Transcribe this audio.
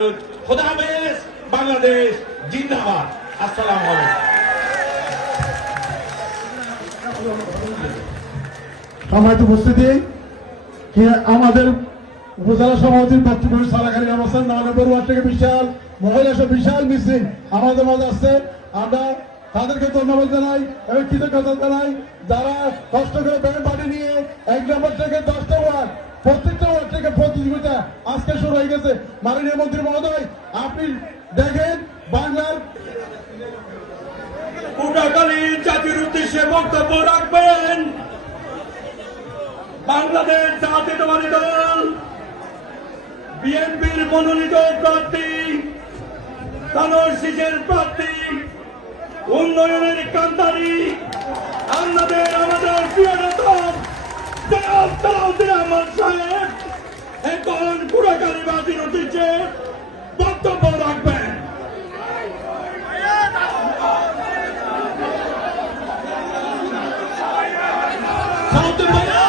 खुदा हाफिज बांग्लादेश जिंदाबाद अस्सलाम वालेकुम সম্মানিত উপস্থিতি আমাদের উপজেলা সভাপতির বক্তব্য চলাকালীন অবস্থান বড়ুয়া থেকে বিশাল মহিলা সব বিশাল মিছিল আমাদের মাঝে আসছে। আমরা তাদেরকে ধন্যবাদ জানাই এবং কৃতজ্ঞতা জানাই যারা কষ্ট করে ব্যাংক বাড়ি নিয়ে 1 নম্বর থেকে 10টা ওয়ার্ড প্রত্যেকটা ওয়ার্ড থেকে প্রতিযোগিতা আজকে শুরু হয়ে গেছে। মাননীয় মন্ত্রী মহোদয়, আপনি দেখেন বাংলার পূর্ণকালীন জাতির উদ্দেশ্যে বক্তব্য রাখবেন বাংলাদেশ জাতীয়তাবাদী দল বিএনপির মনোনীত প্রার্থী তানোর শীষের প্রার্থী উন্নয়নের কান্তারি আমাদের প্রিয় নেতা জনাব সালাউদ্দিন আহমদ সাহেব এখন পুরাকালী জাতির উদ্দেশ্যে বক্তব্য রাখবেন। সালাউদ্দিন ভাই